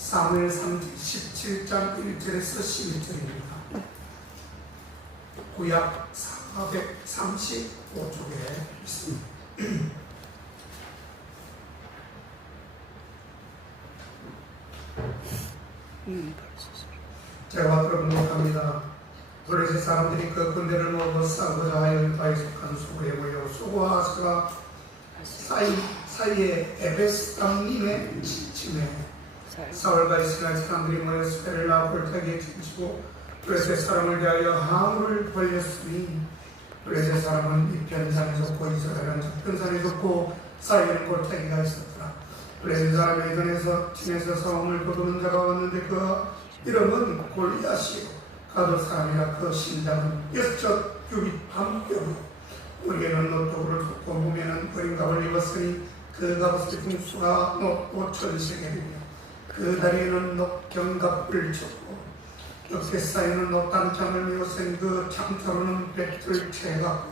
사무엘상 17장 1절에서 11절입니다. 구약 435쪽에 있습니다. 제가 들어보니까 블레셋 사람들이 그 군대를 모으고 싸우고자 하여 유다에 속한 수고에 모여 수고와 아스가 사이에 에베스 땅림에 지침에 사울과 이스라엘 사람들이 모여 수배를 낳아 골짜기에 춤추고 블레셋 사람을 대하여 함을 벌렸으니 블레셋 사람은 이편 산에 섰고 이스라엘은 저편 산에 섰고 사이에는 골짜기가 있었더라. 블레셋 사람의 이전에서 진에서 싸움을 거두는 자가 왔는데 그 이름은 골리앗이요 가도 사람이라. 그 신장은 6규빗 반뼈로 우리에는 노토를 줬고 몸에는 어린 갑을 입었으니 그 갑옷의 등수가 5,000세겔이며 그 다리에는 녹경갑을 쳤고 어깨 사이에는 녹단장을 메었으니 그 창자로는 백줄 채가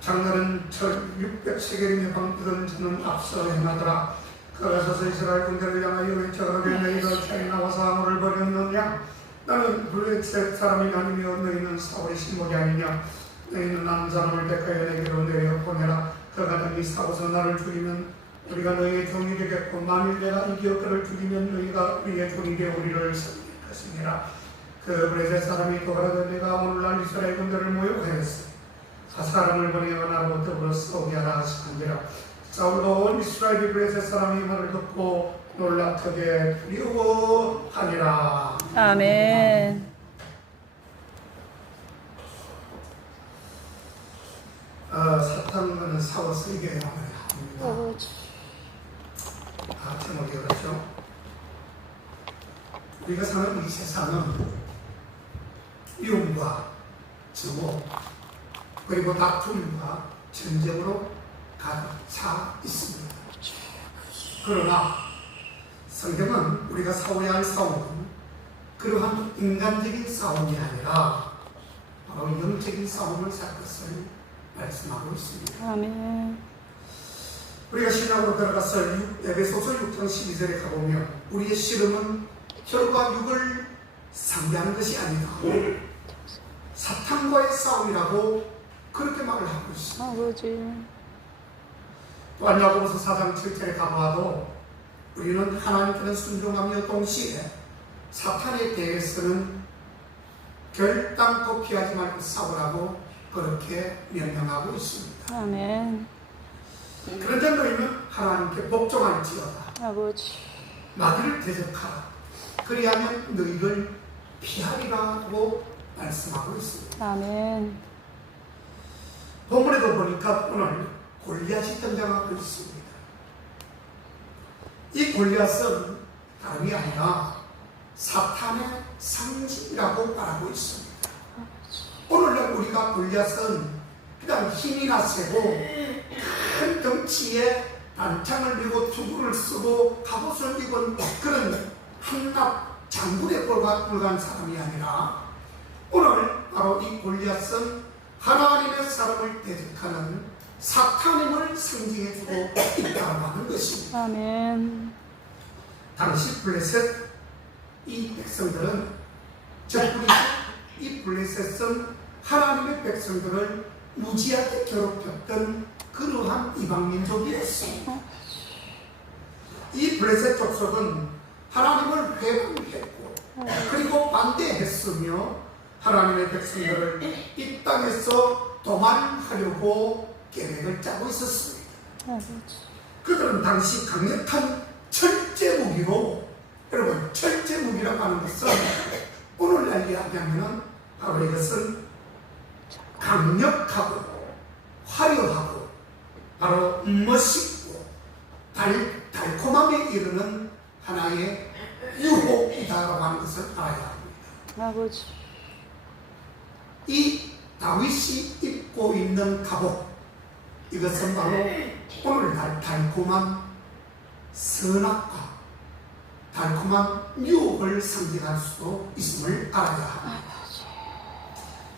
장날은 철 600세겔이며 방뜨던 저는 앞서 행하더라. 그가 서서 이스라엘 군대를 향하여 외쳐가되 너희가 차에 나와서 함을 벌였느냐? 나는 블레셋 사람이 아니며 너희는 사울의 신복이 아니냐? 너희는 한 사람을 택하여 내게로 내려 보내라. 그가 너희 싸워서 나를 죽이면 우리가 너희의 종이 되겠고 만일 내가 이겨 그를 죽이면 너희가 우리의 종이 되어 우리를 섬길 것이니라. 그 블레셋 사람이 또 가라되 내가 오늘날 이스라엘 군대를 모욕하였으니 사람을 보내어 나로 더불어 싸우게 하라 하시니라. 사울도 온 이스라엘이 블레셋 사람이 말을 듣고 놀라 크게 두려워하니라. 아멘. 사탄은 싸워서 이겨야 합니다. 제목이 그렇죠. 우리가 사는 이 세상은 위험과 정오 그리고 다툼과 전쟁으로 가득 차 있습니다. 그러나 성경은 우리가 싸워야 할 싸움은 그러한 인간적인 싸움이 아니라 바로 영적인 싸움을 살 것을 말씀하고 있습니다. 아멘. 우리가 신학으로 들어가서 에베소서 6장 12절에 가보면 우리의 씨름은 혈과 육을 상대하는 것이 아니다. 사탄과의 싸움이라고 그렇게 말을 하고 있습니다. 아버지. 또한 야고보서 4장 7절에 가보아도 우리는 하나님께는 순종하며 동시에 사탄에 대해서는 결단코 피하지 말고 싸우라고 그렇게 명령하고 있습니다. 아멘. 그런데 너희는 하나님께 복종할지어다. 아버지. 마귀를 대적하라. 그리하면 너희를 피하리라고 말씀하고 있습니다. 아멘. 본문에도 보니까 오늘 골리앗이 등장하고 있습니다. 이 골리앗은 다름이 아니라 사탄의 상징이라고 말하고 있습니다. 오늘날 우리가 골리앗은 그냥 힘이나 세고 큰 덩치에 단창을 들고 투구를 쓰고 갑옷을 입은 그런 한낱 장군에 불과한 사람이 아니라 오늘 바로 이 골리앗은 하나님의 사람을 대적하는 사탄임을 상징해주고 있다고 하는 것입니다. 아멘. 당시 블레셋 이 백성들은 이 블레셋은 하나님의 백성들을 무지하게 괴롭혔던 그러한 이방민족이었습니다. 이 블레셋 족속은 하나님을 회방했고 그리고 반대했으며 하나님의 백성들을 이 땅에서 도만하려고 계획을 짜고 있었습니다. 그들은 당시 강력한 철제 무기로, 여러분 철제 무기라고 하는 것은 오늘날 이야기하면 바로 이것은 강력하고 화려하고 바로 멋있고 달콤함에 이르는 하나의 유혹이다라고 하는 것을 알아야 합니다. 아버지. 이 다윗이 입고 있는 갑옷, 이것은 바로 오늘날 달콤한 선악과 달콤한 유혹을 상징할 수도 있음을 알아야 합니다.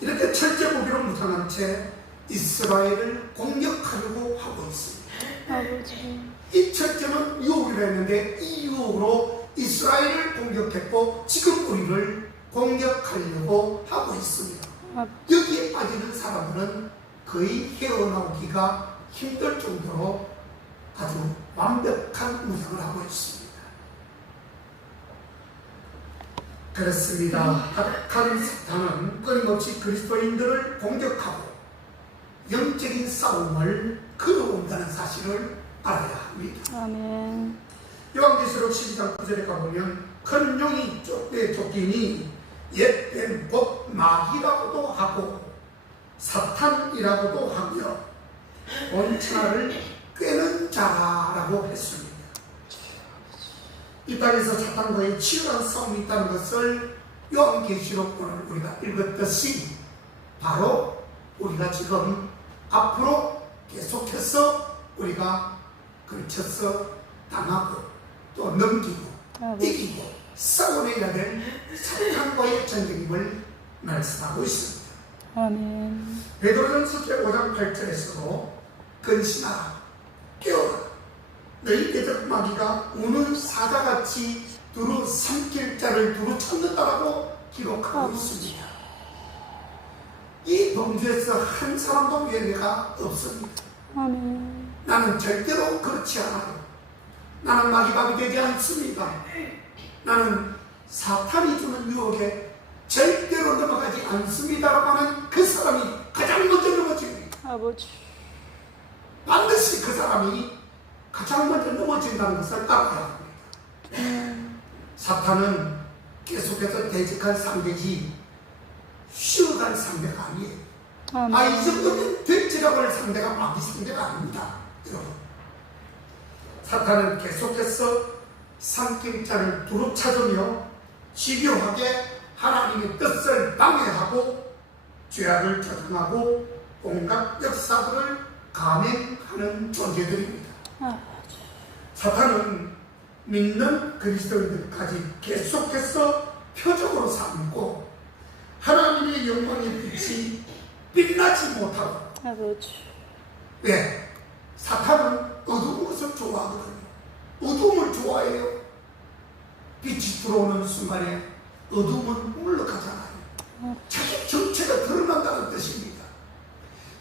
이렇게 철제 무기로 무장한 채 이스라엘을 공격하려고 하고 있습니다. 아버지. 이 철제는 유혹이라 했는데 이 유혹으로 이스라엘을 공격했고 지금 우리를 공격하려고 하고 있습니다. 여기에 빠지는 사람들은 거의 헤어나오기가 힘들 정도로 아주 완벽한 무장을 하고 있습니다. 그렇습니다. 악한 사탄은 끊임없이 그리스도인들을 공격하고 영적인 싸움을 걸어온다는 사실을 알아야 합니다. 아멘. 요한계시록 12장 9절에 가보면 큰 용이 쫓기니 옛된 곧 마귀라고도 하고 사탄이라고도 하며 온 천하를 꿰는 자라고 했습니다. 이 땅에서 사탄과의 치열한 싸움이 있다는 것을 요한계시록 오늘 우리가 읽었듯이 바로 우리가 지금 앞으로 계속해서 우리가 걸쳐서 당하고 또 넘기고 이기고 싸워내야 될 사탄과의 전쟁임을 말씀하고 있습니다. 아멘. 베드로전서 5장 8절에서도 근신하라 깨어라 너희 대적 마귀가 우는 사자같이 두루 삼킬 자를 두루 찾는다라고 기록하고 있습니다. 이 범죄에서 한 사람도 예외가 없습니다. 아멘. 나는 절대로 그렇지 않아요. 나는 마귀밥이 되지 않습니다. 나는 사탄이 주는 유혹에 절대로 넘어가지 않습니다라고 하는 그 사람이 가장 먼저 넘어집니다. 아버지. 반드시 그 사람이 가장 먼저 넘어진다는 것을 알아야 합니다. 사탄은 계속해서 대적할 상대지 쉬어갈 상대가 아니에요. 아멘. 이 정도면 되지라고 할 상대가 마귀 상대가 아닙니다. 여러분, 사탄은 계속해서 삼킬 자를 두루 찾으며 집요하게 하나님의 뜻을 방해하고 죄악을 저장하고 온갖 역사들을 감행하는 존재들입니다. 사탄은 믿는 그리스도인들까지 계속해서 표적으로 삼고 하나님의 영광의 빛이 빛나지 못하고 아버지. 왜? 사탄은 어두운 것을 좋아하거든요. 어두움을 좋아해요. 빛이 들어오는 순간에 어두움은 물러가잖아요. 자기 정체가 드러난다는 뜻입니다.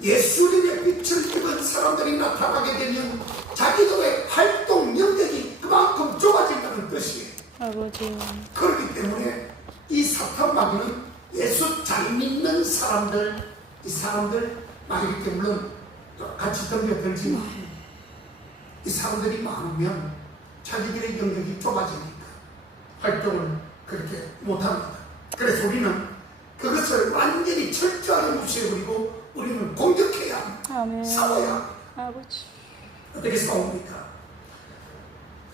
예수님의 빛을 입은 사람들이 나타나게 되면 자기들의 활동 영역이 그만큼 좁아진다는 뜻이에요. 아버지. 그렇기 때문에 이 사탄 마귀는 예수 잘 믿는 사람들, 이 사람들 마귀기 때문에 물론 같이 덤벼들지만 이 사람들이 많으면 자기들의 영역이 좁아지니까 활동을 그렇게 못합니다. 그래서 우리는 그것을 완전히 철저하게 무시해버리고 우리는 공격해야 합니다. 아멘. 싸워야 합니다. 아버지. 어떻게 싸웁니까?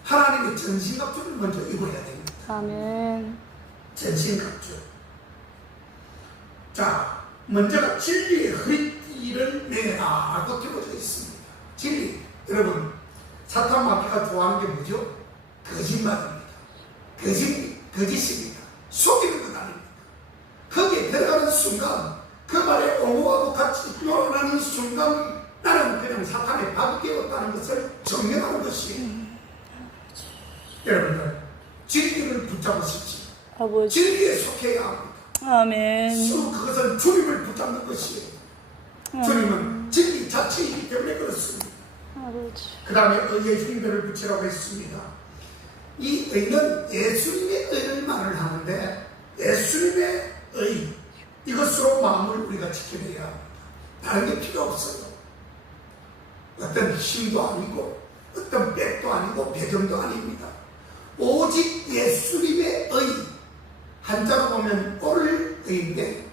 하나님의 전신갑주를 먼저 입어야 됩니다. 아멘. 전신갑주. 자, 먼저가 진리의 허리띠를 매라고 되어져 있습니다. 진리. 여러분, 사탄 마귀가 좋아하는 게 뭐죠? 거짓말입니다. 거짓입니다. 속이는 것 아닙니다. 거기에 들어가는 순간, 그 말에 옹호하고 같이 놀아나는 순간, 나는 그냥 사탄의 밥이 되었다는 것을 증명하는 것이에요. 여러분들, 진리를 붙잡으십시오. 아버지. 진리에 속해야 합니다. 아멘. 그것은 주님을 붙잡는 것이에요. 주님은 진리 자체이기 때문에 그렇습니다. 아버지. 그 다음에 의의 흉배를 붙이라고 했습니다. 이 의는 예수님의 의를 말을 하는데 예수님의 의 이것으로 마음을 우리가 지켜내야 합니다. 다른 게 필요 없어요. 어떤 힘도 아니고 어떤 빽도 아니고 배정도 아닙니다. 오직 예수님의 의 한자로 보면 옳을 의인데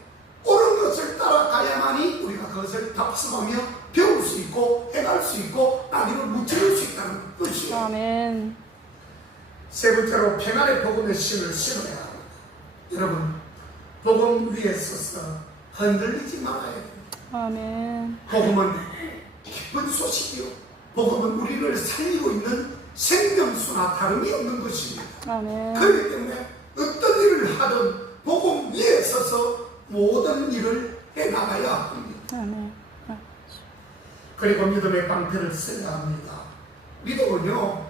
옳은 것을 따라가야만이 우리가 그것을 답습하며 배울 수 있고 해갈 수 있고 나귀를 무찌를 수 있다는 뜻이에요. 아멘. 세 번째로 평안의 복음의 신을 신어야 합니다. 여러분, 복음 위에 서서 흔들리지 말아야 됩니다. 아멘. 복음은 기쁜 소식이요, 복음은 우리를 살리고 있는 생명수나 다름이 없는 것입니다. 아멘. 그렇기 때문에 어떤 일을 하든 복음 위에 서서 모든 일을 해나가야 합니다. 아멘. 그리고 믿음의 방패를 써야 합니다. 믿음은요,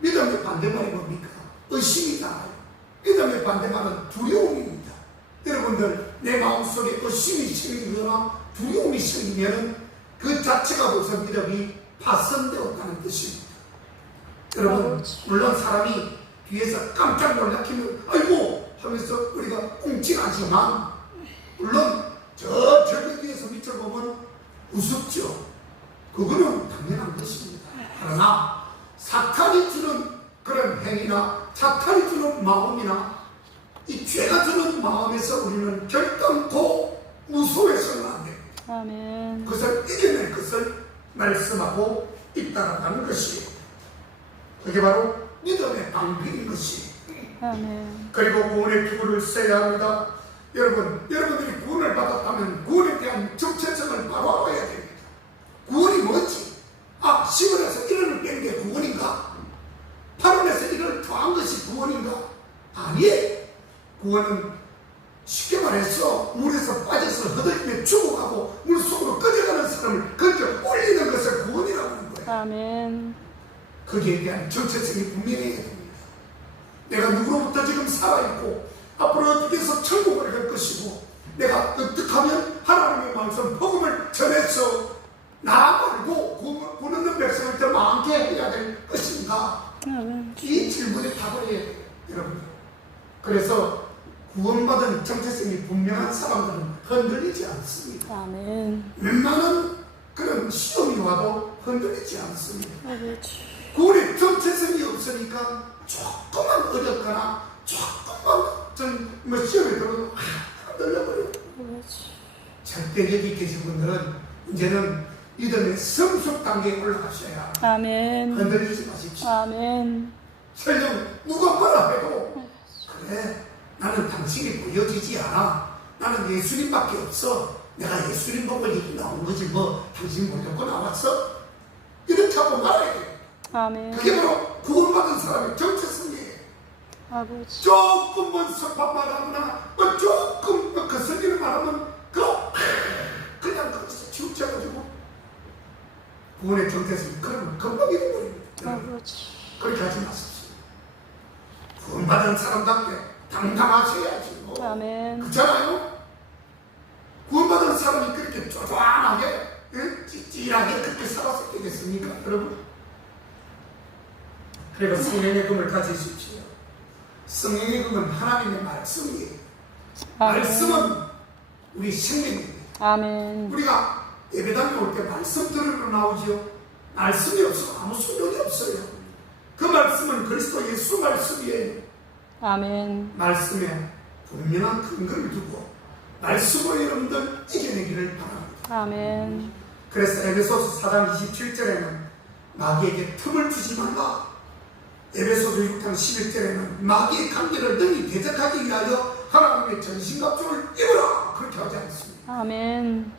믿음의 반대말이 뭡니까? 의심이잖아요. 믿음의 반대말은 두려움입니다. 여러분들 내 마음속에 의심이 생기거나 두려움이 생기면 그 자체가 벌써 믿음이 파손되었다는 뜻입니다. 여러분 물론 사람이 뒤에서 깜짝 놀라키면 아이고 하면서 우리가 꿍찔하지만 물론 저 절벽 위에서 미쳐보면 우습죠. 그거는 당연한 것입니다. 그러나 사탄이 주는 그런 행위나 사탄이 주는 마음이나 이 죄가 주는 마음에서 우리는 결단코 무서워해서는 안 됩니다. 아멘. 그것을 이겨낼 것을 말씀하고 있다는 것이에요. 그게 바로 믿음의 방법인 것이에요. 아멘. 그리고 구원의 기구를 써야 합니다. 여러분들이 구원을 받았다면 구원에 대한 정체성을 바로 알아야 됩니다. 구원이 뭐지? 아, 10원에서 1원을 뺀 게 구원인가? 8원에서 1원을 더한 것이 구원인가? 아니에요. 구원은 쉽게 말해서 물에서 빠져서 허덕이며 죽어가고 물속으로 꺼져가는 사람을 건져 올리는 것을 구원이라고 하는 거예요. 아멘. 거기에 대한 정체성이 분명해야 됩니다. 내가 누구로부터 지금 살아있고 앞으로 어떻게 해서 천국을 갈 것이고 내가 어떻게 하면 하나님의 말씀 복음을 전해서 나 말고 구원 얻는 백성을 더 많게 해야 될 것인가? 아멘. 이 질문에 답을 해야 돼요, 여러분. 그래서 구원받은 정체성이 분명한 사람들은 흔들리지 않습니다. 아멘. 웬만한 그런 시험이 와도 흔들리지 않습니다. 아멘. 구원의 정체성이 없으니까 조금만 어렵거나 조금만 시험에 들어도 흔들려버려요. 절대 여기 계신 분들은 이제는 믿음의 성숙 단계에 올라가셔야 아멘. 흔들리지 마십시오. 아멘. 설령 누가 뭐라 해도 그래 나는 당신이 보여지지 않아. 나는 예수님밖에 없어. 내가 예수님 보고 여기 나온 거지 뭐 당신 보려고 나왔어? 이렇게 하고 말아야 돼요. 아멘. 그게 바로 구원받은 사람의 정체성이에요. 아버지. 조금 석밥 말하거나 조금 거슬리는 말하면 그냥 거기서 치우쳐가지고 구원의 정체성이 그러면 금방 잃어버립니다. 아버지. 그렇게 하지 마십시오. 구원받은 사람답게 당당하셔야지 뭐. 아멘. 그렇잖아요? 구원받은 사람이 그렇게 쪼잔하게 찌질하게 그렇게 살아서 되겠습니까 여러분? 그리고 성령의 금을 가지십시오. 성령의 금은 하나님의 말씀이에요. 아멘. 말씀은 우리 생명입니다. 아멘. 우리가 예배당에 올 때 말씀 들으러 나오죠. 말씀이 없으면 아무 소용이 없어요. 그 말씀은 그리스도 예수 말씀이에요. 아멘. 말씀에 분명한 근거를 두고 말씀으로 여러분들 이겨내기를 바랍니다. 아멘. 그래서 에베소서 4장 27절에는 마귀에게 틈을 주지 말라. 에베소서 6장 11절에는 마귀의 관계를 능히 대적하기 위하여 하나님의 전신갑주를 입으라. 그렇게 하지 않습니다. 아멘.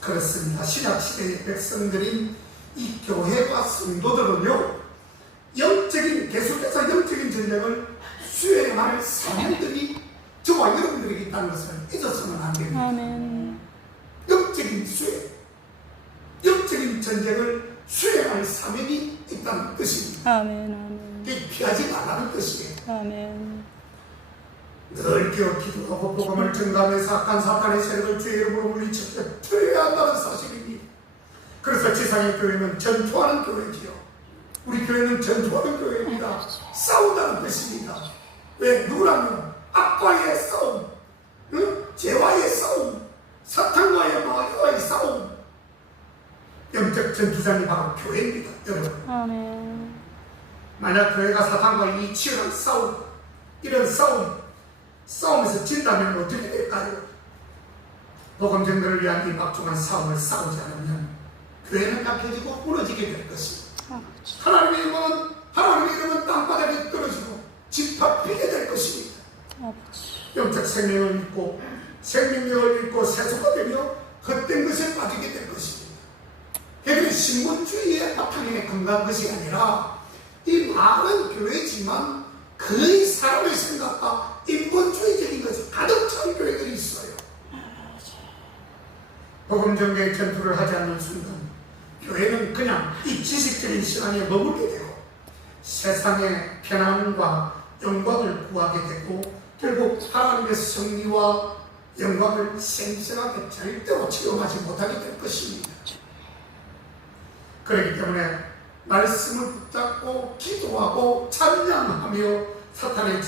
그렇습니다. 신약시대의 백성들인 이 교회와 성도들은요 계속해서 영적인 전쟁을 수행할 사명들이 저와 여러분들에게 있다는 것을 잊어서는 안 됩니다. 아멘. 영적인 수행, 영적인 전쟁을 수행할 사명이 있다는 뜻입니다. 아멘. 아멘. 이게 피하지 말라는 뜻이에요. 아멘. 늘 기도하고 복음을 전가하면서 악한 사탄의 세력을 주의 이름으로 물리쳐 틀어야 한다는 사실입니다. 그래서 지상의 교회는 전투하는 교회지요. 우리 교회는 전투하는 교회입니다. 싸운다는 뜻입니다. 왜? 누구라면 악과의 싸움, 죄와의 싸움, 사탄과의 마귀와의 싸움. 영적 전투장이 바로 교회입니다, 여러분. 아멘. 만약 교회가 사탄과 이 치열한 싸움, 이런 싸움에서 진다면 어떻게 될까요? 복음 전도를 위한 이 막중한 싸움을 싸우지 않으면 교회는 약해지고 무너지게 될 것입니다. 아버지. 하나님의 이름은 땅바닥에 떨어지고 짓밟히게 될 것입니다. 아버지. 영적 생명을 믿고 생명력을 믿고 세속화 되며 헛된 것에 빠지게 될 것입니다. 그러니까 신분주의의 바탕에 건강한 것이 아니라 이 많은 교회지만 거의 사람의 생각과 인본주의적인 것이 가득 찬 교회들이 있어요. 복음 전개의 전투를 하지 않는 순간 교회는 그냥 이 지식적인 시간에 머물게 되고 세상의 편안과 영광을 구하게 되고 결국 하나님의 승리와 영광을 생생하게 절대로 체험하지 못하게 될 것입니다. 그렇기 때문에 말씀을 붙잡고 기도하고 찬양하며 사탄의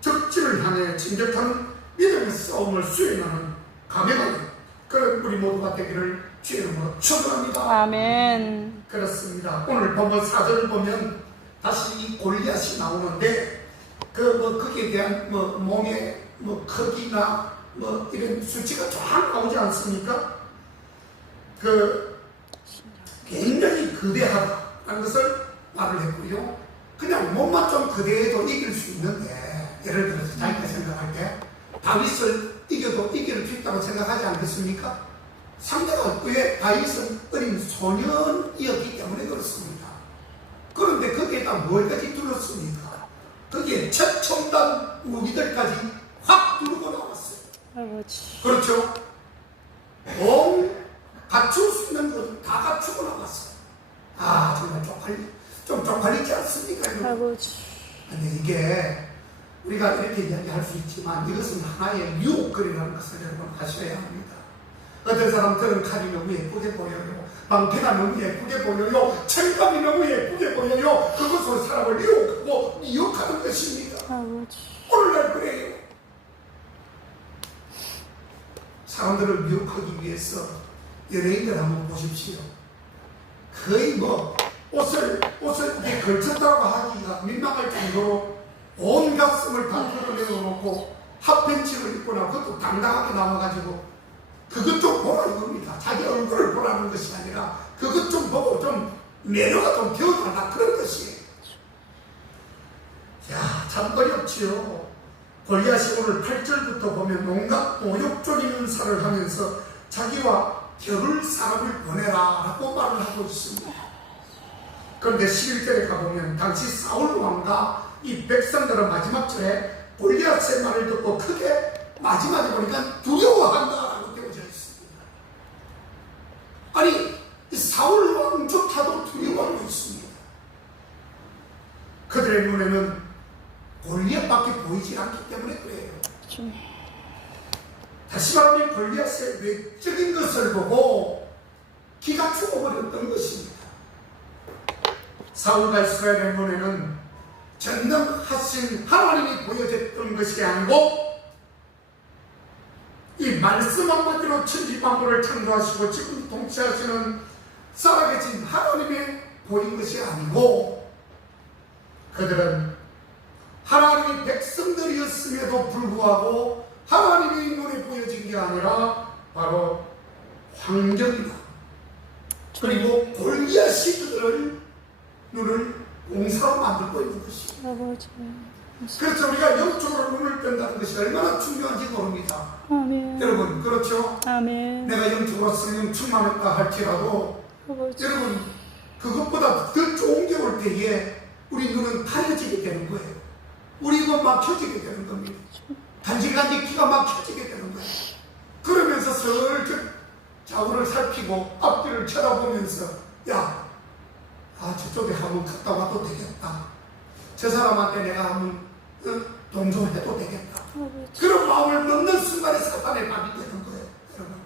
적진을 향해 진격하는 믿음의 싸움을 수행하는 감행하는 그런 우리 모두가 되기를 주의 이름으로 축원합니다. 아멘. 그렇습니다. 오늘 본문 4절을 보면 다시 이 골리앗이 나오는데 거기에 대한 몸의 크기나 이런 수치가 쫙 나오지 않습니까? 굉장히 거대하다는 것을 말을 했고요. 그냥 몸만 좀 거대해도 이길 수 있는데, 예를 들어서 자기가 생각할 때 다윗을 이겨도 이길 수 있다고 생각하지 않겠습니까? 상대가 왜 다윗은 어린 소년이었기 때문에 그렇습니다. 그런데 거기에다 뭘까지 둘렀습니까? 거기에 최첨단 무기들까지 확 두르고 나왔어요. 아버지. 그렇죠? 갖출 수 있는 것 다 갖추고 나왔어요. 정말 좀 쪽팔리지 않습니까? 아버지. 근데 이게 우리가 이렇게 이야기할 수 있지만 이것은 하나의 유혹거리라는 것을 여러분 아셔야 합니다. 어떤 사람들은 칼이 너무 예쁘게 보여요. 방패가 너무 예쁘게 보여요. 책감이 너무 예쁘게 보여요. 그것으로 사람을 유혹하고 미혹하는 것입니다. 아버지. 오늘날 그래요. 사람들을 미혹하기 위해서 연예인들 한번 보십시오. 거의 옷을 이렇게 걸쳤다고 하기가 민망할 정도로 온 가슴을 다 드러내놓고 핫팬츠를 입고 나고 그것도 당당하게 나와가지고 그것 좀 보라 이겁니다. 자기 얼굴을 보라는 것이 아니라 그것 좀 보고 좀 매너가 좀 배워달라 그런 것이에요. 참 어렵지요. 골리앗이 오늘 8절부터 보면 온갖 모욕적인 은사를 하면서 자기와 겨룰 사람을 보내라 라고 말을 하고 있습니다. 그런데 11절에 가보면 당시 사울 왕과 이 백성들은 마지막 절에 골리앗의 말을 듣고 크게 마지막에 보니까 두려워한다라고 되어져 있습니다. 아니 사울 왕조차도 두려워하고 있습니다. 그들의 눈에는 골리앗밖에 보이지 않기 때문에 그래요. 다시 말하면 골리앗의 외적인 것을 보고 기가 죽어버렸던 것입니다. 사울과 이스라엘의 눈에는 전능하신 하나님이 보여졌던 것이 아니고 이 말씀 한마디로 천지만물을 창조하시고 지금 통치하시는 살아계신 하나님이 보인 것이 아니고 그들은 하나님이 백성들이었음에도 불구하고 하나님의 눈에 보여진 게 아니라 바로 환경이다. 그리고 골리앗이 그들을 눈을 공사로 만들고 있는 것입니다. 그래서 우리가 영적으로 눈을 뜬다는 것이 얼마나 중요한지 모릅니다. 아멘. 여러분 그렇죠? 아멘. 내가 영적으로 성령 충만했다 할지라도 아버지. 여러분 그것보다 더 좋은 게 올 때에 우리 눈은 가려지게 되는 거예요. 우리 입은 막혀지게 되는 겁니다. 간질간질 기가 막혀지게 되는 거예요. 그러면서 슬쩍 좌우를 살피고 앞뒤를 쳐다보면서 저쪽에 한번 갔다 와도 되겠다. 저 사람한테 내가 한번 동조해도 되겠다. 그런 마음을 넣는 순간에 사탄의 밥이 되는 거예요. 여러분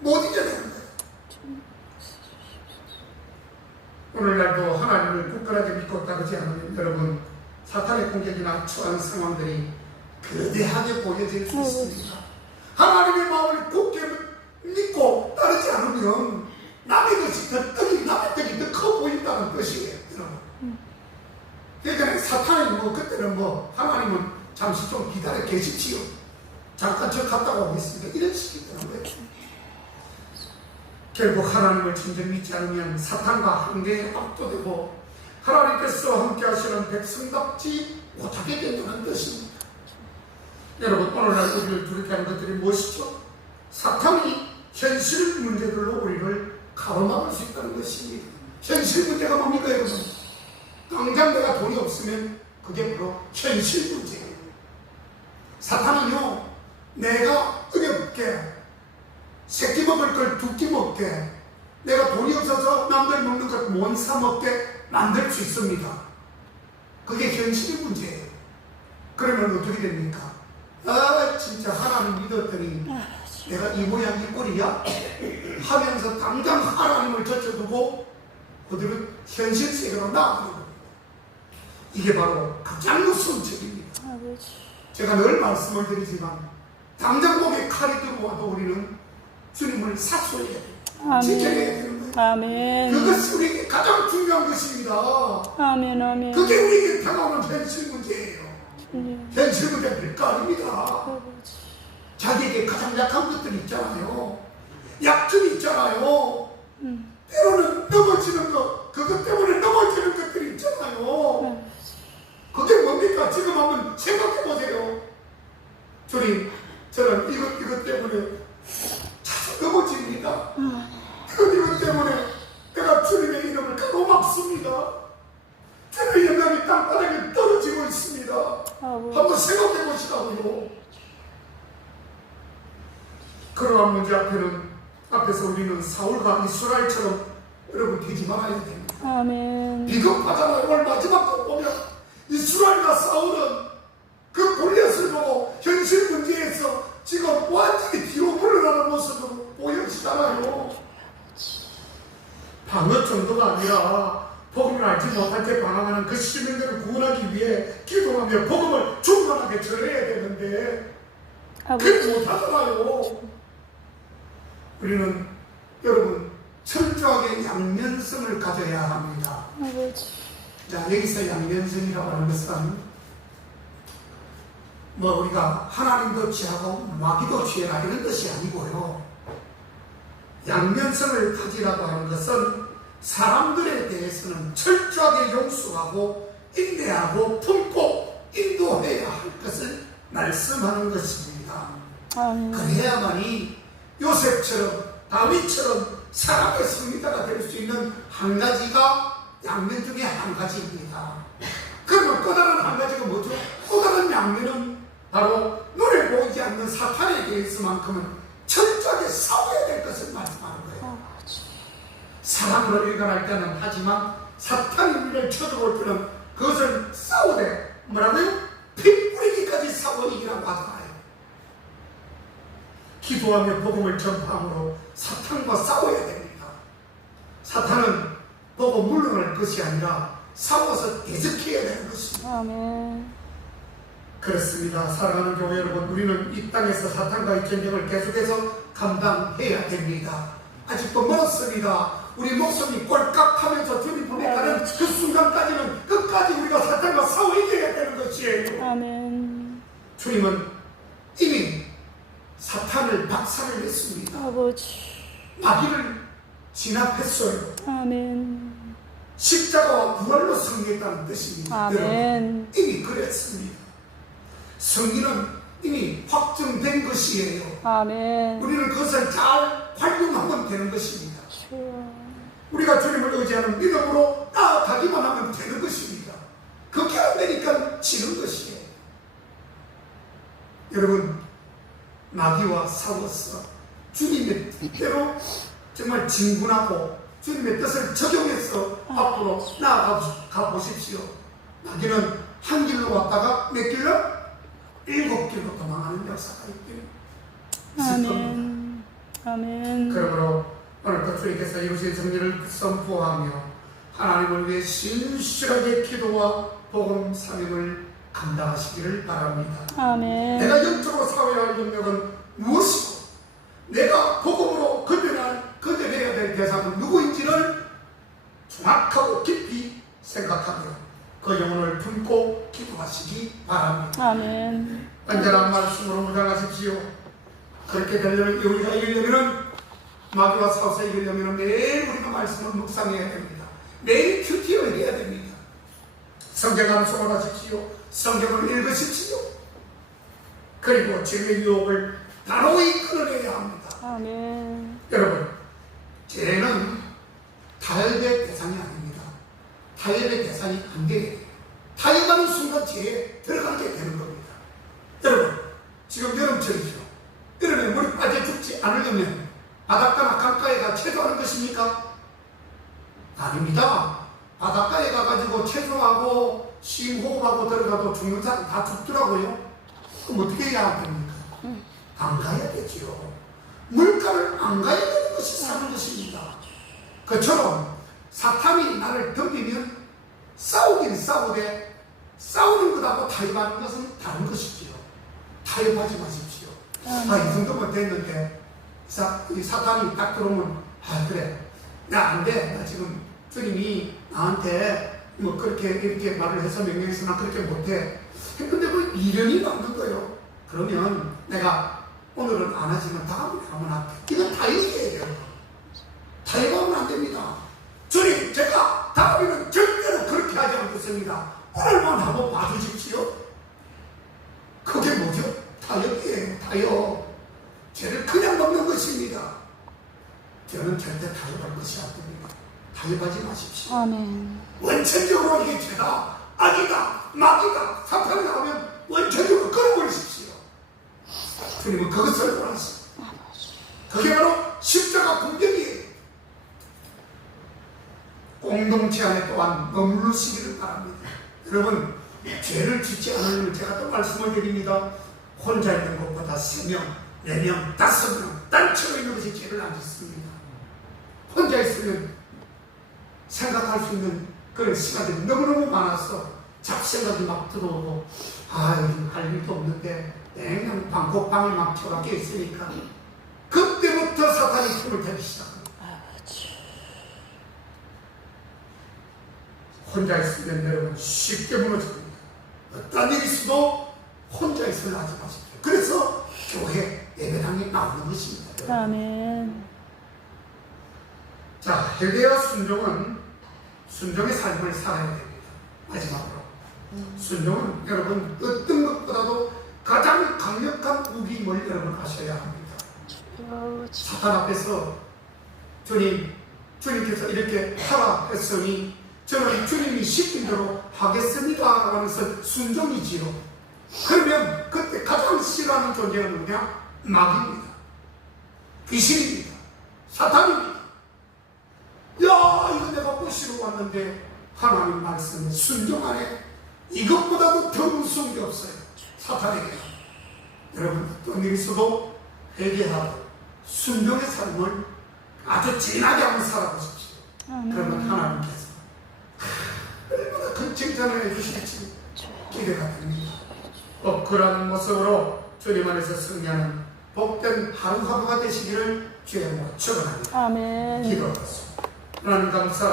못 이겨내는 거예요. 오늘날도 하나님을 굳건하게 믿고 따르지 않으면 여러분 사탄의 공격이나 처한 상황들이 거대하게 보여질 수 있습니다. 하나님의 마음을 굳게 믿고 따르지 않으면 남의 것이 남의 떡이 더 커 보인다는 것이에요. 여러분. 그러니까 사탄이 그때는 하나님은 잠시 좀 기다려 계십시오. 잠깐 저 갔다가 오겠습니다. 이런 식이 되는 거예요. 결국 하나님을 진정 믿지 않으면 사탄과 한계에 압도되고 하나님께서 함께 하시는 백성답지 못하게 된다는 것입니다. 여러분 오늘날 우리를 두렵게 하는 것들이 무엇이죠? 사탄이 현실 문제들로 우리를 가로막을 수 있다는 것입니다. 현실 문제가 뭡니까 여러분? 당장 내가 돈이 없으면 그게 바로 현실 문제예요. 사탄은요 내가 어렵게 새끼 먹을 걸 두 끼 먹게 내가 돈이 없어서 남들 먹는 것 못 사 먹게 만들 수 있습니다. 그게 현실의 문제예요. 그러면 어떻게 됩니까? 아 진짜 하나님 믿었더니 내가 이 모양 이 꼴이야? 하면서 당장 하나님을 젖혀두고 어디로 현실 세계로 나아가는 이게 바로 가장 무서운 책입니다. 아버지. 제가 늘 말씀을 드리지만 당장 목에 칼이 들어와도 우리는 주님을 사수해야 돼요. 지켜야 되는 거예요. 아멘. 그것이 우리에게 가장 중요한 것입니다. 아멘. 아멘. 그게 우리에게 다가오는 현실 문제예요. 주님. 현실 문제는 별거 아닙니다. 아버지. 자기에게 가장 약한 것들이 있잖아요. 약점이 있잖아요. 때로는 넘어지는 것, 그것 때문에 넘어지는 것들이 있잖아요. 그게 뭡니까? 지금 한번 생각해 보세요. 주님, 저는 이것 때문에 자주 넘어집니다. 이것 때문에 내가 주님의 이름을 가로막습니다. 주님의 영광이 땅바닥에 떨어지고 있습니다. 한번 생각해 보시라고요. 그러한 문제 앞에서 우리는 사울과 이스라엘처럼 여러분 되지 말아야 됩니다. 아멘. 비겁하잖아요. 오늘 마지막 거 보면 이스라엘과 사울은 그 골리앗을 보고 현실 문제에서 지금 완전히 뒤로 물러나는 모습으로 보여지잖아요. 방어 정도가 아니라 복음을 알지 못할 때 방황하는 그 시민들을 구원하기 위해 기도하며 복음을 충만하게 전해야 되는데 그렇게 못하잖아요. 우리는 여러분 철저하게 양면성을 가져야 합니다. 아버지. 자, 여기서 양면성이라고 하는 것은 뭐 우리가 하나님도 취하고 마귀도 취해라 이런 것이 아니고요. 양면성을 가지라고 하는 것은 사람들에 대해서는 철저하게 용서하고 인내하고 품고 인도해야 할 것을 말씀하는 것입니다. 아멘. 그래야만이 요셉처럼 다윗처럼 사랑의 승리자가 될 수 있는 한 가지가 양면 중에 한 가지입니다. 그러면 또 다른 한 가지가 뭐죠? 또 다른 양면은 바로 눈에 보이지 않는 사탄에 대해서만큼은 철저하게 싸워야 될 것을 말씀하는 거예요. 사랑으로 일관할 때는 하지만 사탄이 우리를 쳐들어올 때는 그것을 싸우되 뭐라고요? 피 뿌리기까지 싸워 이기라고 하잖아요. 기도하며 복음을 전파함으로 사탄과 싸워야 됩니다. 사탄은 보고 물러날 것이 아니라 싸워서 대적해야 되는 것입니다. 아멘. 그렇습니다. 사랑하는 교회 여러분, 우리는 이 땅에서 사탄과의 전쟁을 계속해서 감당해야 됩니다. 아직도 멀었습니다. 우리 목숨이 꼴깍하면서 주님 품에 가는 그 순간까지는 끝까지 우리가 사탄과 싸워 이겨야 되는 것이에요. 아멘. 주님은 이미 사탄을 박살냈습니다. 아버지. 마귀를 진압했어요. 아멘. 십자가와 부활로 승리했다는 뜻입니다. 아멘. 여러분, 이미 그랬습니다. 승리는 이미 확정된 것이에요. 아멘. 우리는 그것을 잘 활용하면 되는 것입니다. 주여. 우리가 주님을 의지하는 믿음으로 나아가기만 하면 되는 것입니다. 그렇게 안 되니까 지는 것이에요. 여러분, 마귀와 싸워서 주님의 뜻대로 정말 진군하고 주님의 뜻을 적용해서 앞으로 나아가 보십시오. 마귀는 한 길로 왔다가 몇 길로? 7길로 도망하는 역사가 있대요. 아멘. 아멘. 그러므로 오늘도 주님께서 이루신 승리를 선포하며 하나님을 위해 신실하게 기도와 복음 사명을 감당하시기를 바랍니다. 아멘. 내가 영적으로 싸워야 할 영역은 무엇이고 내가 복음으로 거절해야 될 대상은 누구인지를 정확하고 깊이 생각하며 그 영혼을 품고 기도하시기 바랍니다. 아멘. 언제나 말씀으로 무장하십시오. 그렇게 되려면 우리가 이기려면 마귀와 싸워서 이기려면 매일 우리가 말씀을 묵상해야 됩니다. 매일 큐티를 해야 됩니다. 성경 암송을 하십시오. 성경을 읽으십시오. 그리고 죄의 유혹을 단호히 끊어내야 합니다. 아멘. 여러분, 죄는 타협의 대상이 아닙니다. 타협의 대상이 안 돼요. 타협하는 순간 죄에 들어가게 되는 겁니다. 여러분, 지금 여름철이죠. 여름에 물이 빠져 죽지 않으려면 바닷가나 강가에 가 체조하는 것입니까? 아닙니다. 바닷가에 가가지고 체조하고 심호흡하고 들어가도 죽는 사람 다 죽더라고요. 그럼 어떻게 해야 됩니까? 안 가야 되지요. 물가를 안 가야 되는 것이 사는 것입니다. 그처럼 사탄이 나를 덤비면 싸우긴 싸우되 싸우는 것하고 타협하는 것은 다른 것이지요. 타협하지 마십시오. 이 정도면 됐는데 이 사탄이 딱 들어오면 그래 나 안 돼. 나 지금 주님이 나한테 뭐 그렇게 이렇게 말을 해서 명령해서 나 그렇게 못해. 근데 뭐 미련이 남는 거예요. 그러면 내가 오늘은 안 하지만 다음에 하면 안 돼. 이건 타협이에요. 타협하면 안 됩니다. 주님 제가 다음에는 절대로 그렇게 하지 않겠습니다. 오늘만 한번 봐주십시오. 그게 뭐죠? 타협이에요. 타협. 죄를 그냥 넘는 것입니다. 저는 절대 타협할 것이 안 됩니다. 타협하지 마십시오. 아멘. 원천적으로 이게 죄다, 악이다, 마귀다, 사탄이 나오면 원천적으로 끌어버리십시오. 주님은 그것을 원하시오. 그게 바로 십자가 공격이에요. 공동체 안에 또한 머무르시기를 바랍니다. 여러분, 죄를 짓지 않으려면 제가 또 말씀을 드립니다. 혼자 있는 것보다 3명, 4명, 5명 단체로 있는 것이 죄를 안 짓습니다. 혼자 있으면 생각할 수 있는 그런 시간들이 너무너무 많아서 잡생각이 막 들어오고 요즘 할 일도 없는데 그냥 방콕방에 막 처박혀 있으니까 그때부터 사탄이 힘을 대기 시작합니다. 혼자 있으면 여러분 쉽게 무너집니다. 어떤 일이 있어도 혼자 있으려 하지 마십시오. 그래서 교회 예배당에 나오는 것입니다. 아멘. 자, 회개와 순종은 순종의 삶을 살아야 됩니다. 마지막으로 순종은 여러분 어떤 것보다도 가장 강력한 무기임을 여러분 아셔야 합니다. 사탄 앞에서 주님께서 이렇게 하라 했으니 저는 주님이 시킨 대로 하겠습니다 라고 하면서 순종이지요. 그러면 그때 가장 싫어하는 존재는 뭐냐? 마귀입니다. 귀신입니다. 사탄입니다. 이거 내가 꼬시러 왔는데 하나님 말씀에 순종하네. 이것보다도 더 무서운 게 없어요. 사탄에게. 여러분 어떤 일이 있어도 회개하고 순종의 삶을 아주 진하게 한번 살아보십시오. 그러면 하나님께서 얼마나 큰 칭찬을 해주실지 기대가 됩니다. 억울한 모습으로 주님 안에서 승리하는 복된 하루하루가 되시기를 주의 이름으로 축원합니다. 아멘. 기도하겠습니다. 하나님 감사.